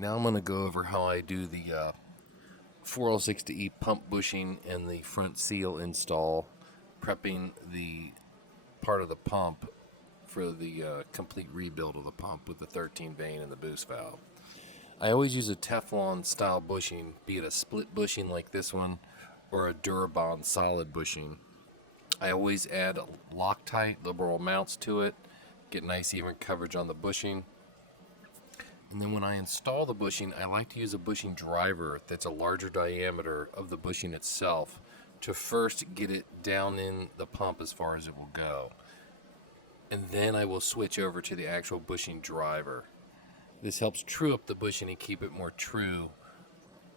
now I'm going to go over how I do the 4L60E pump bushing and the front seal install, prepping the part of the pump for the complete rebuild of the pump with the 13 vane and the boost valve. I always use a Teflon style bushing, be it a split bushing like this one or a Durabond solid bushing. I always add Loctite liberal mounts to it, get nice even coverage on the bushing. And then when I install the bushing, I like to use a bushing driver that's a larger diameter of the bushing itself to first get it down in the pump as far as it will go. And then I will switch over to the actual bushing driver. This helps true up the bushing and keep it more true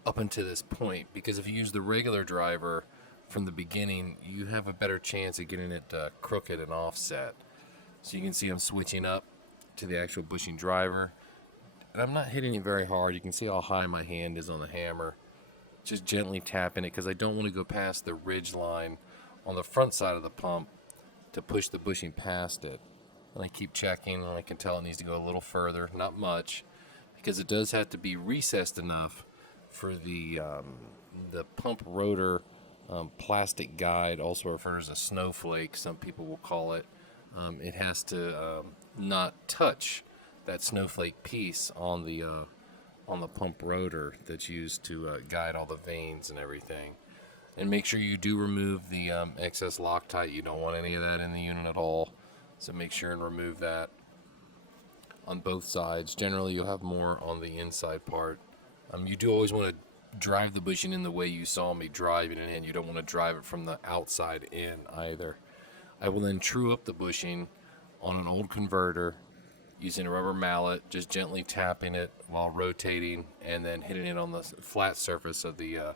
up until this point, because if you use the regular driver from the beginning, you have a better chance of getting it crooked and offset. So you can see I'm switching up to the actual bushing driver. And I'm not hitting it very hard. You can see how high my hand is on the hammer. Just gently tapping it because I don't want to go past the ridge line on the front side of the pump to push the bushing past it. And I keep checking, and I can tell it needs to go a little further, not much, because it does have to be recessed enough for the pump rotor plastic guide, also referred as a snowflake, some people will call it. It has to not touch that snowflake piece on the pump rotor that's used to guide all the vanes and everything. And make sure you do remove the excess Loctite. You don't want any of that in the unit at all, so make sure and remove that on both sides. Generally you'll have more on the inside part. You do always want to drive the bushing in the way you saw me driving it in. You don't want to drive it from the outside in either. I will then true up the bushing on an old converter using a rubber mallet, just gently tapping it while rotating and then hitting it on the flat surface of the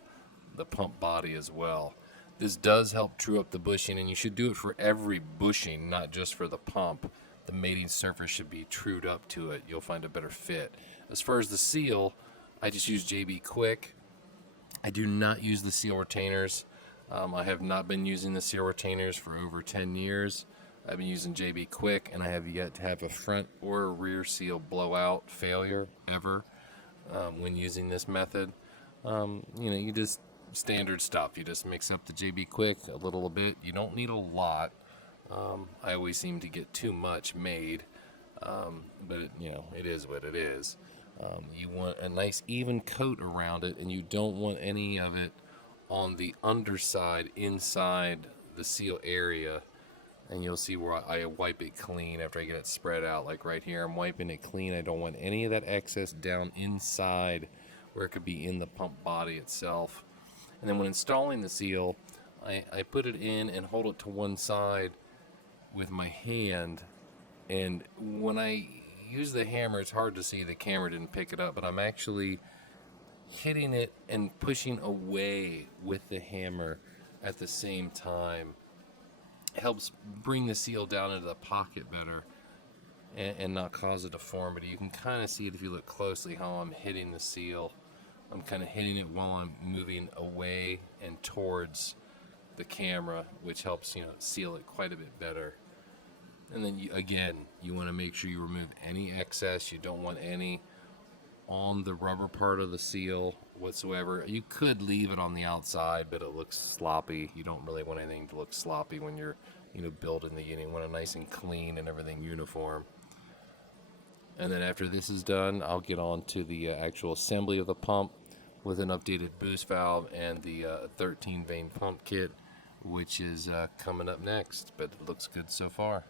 pump body as well. This does help true up the bushing, and you should do it for every bushing, not just for the pump. The mating surface should be trued up to it. You'll find a better fit. As far as the seal, I just use JB Quick. I do not use the seal retainers. I have not been using the seal retainers for over 10 years. I've been using JB Quick, and I have yet to have a front or rear seal blowout failure ever when using this method. You just standard stuff. You just mix up the JB Quick a little bit. You don't need a lot. I always seem to get too much made, but it is what it is. You want a nice even coat around it, and you don't want any of it on the underside inside the seal area. And you'll see where I wipe it clean after I get it spread out. Like right here, I'm wiping it clean. I don't want any of that excess down inside where it could be in the pump body itself. And then when installing the seal, I put it in and hold it to one side with my hand. And when I use the hammer, it's hard to see. The camera didn't pick it up, but I'm actually hitting it and pushing away with the hammer at the same time. Helps bring the seal down into the pocket better and not cause a deformity. You can kind of see it if you look closely how I'm hitting the seal. I'm kind of hitting it while I'm moving away and towards the camera, which helps seal it quite a bit better. And then you want to make sure you remove any excess. You don't want any on the rubber part of the seal whatsoever. You could leave it on the outside, but it looks sloppy. You don't really want anything to look sloppy when you're building the unit. You want it nice and clean and everything uniform. And then after this is done, I'll get on to the actual assembly of the pump with an updated boost valve and the 13 vane pump kit, which is coming up next, but it looks good so far.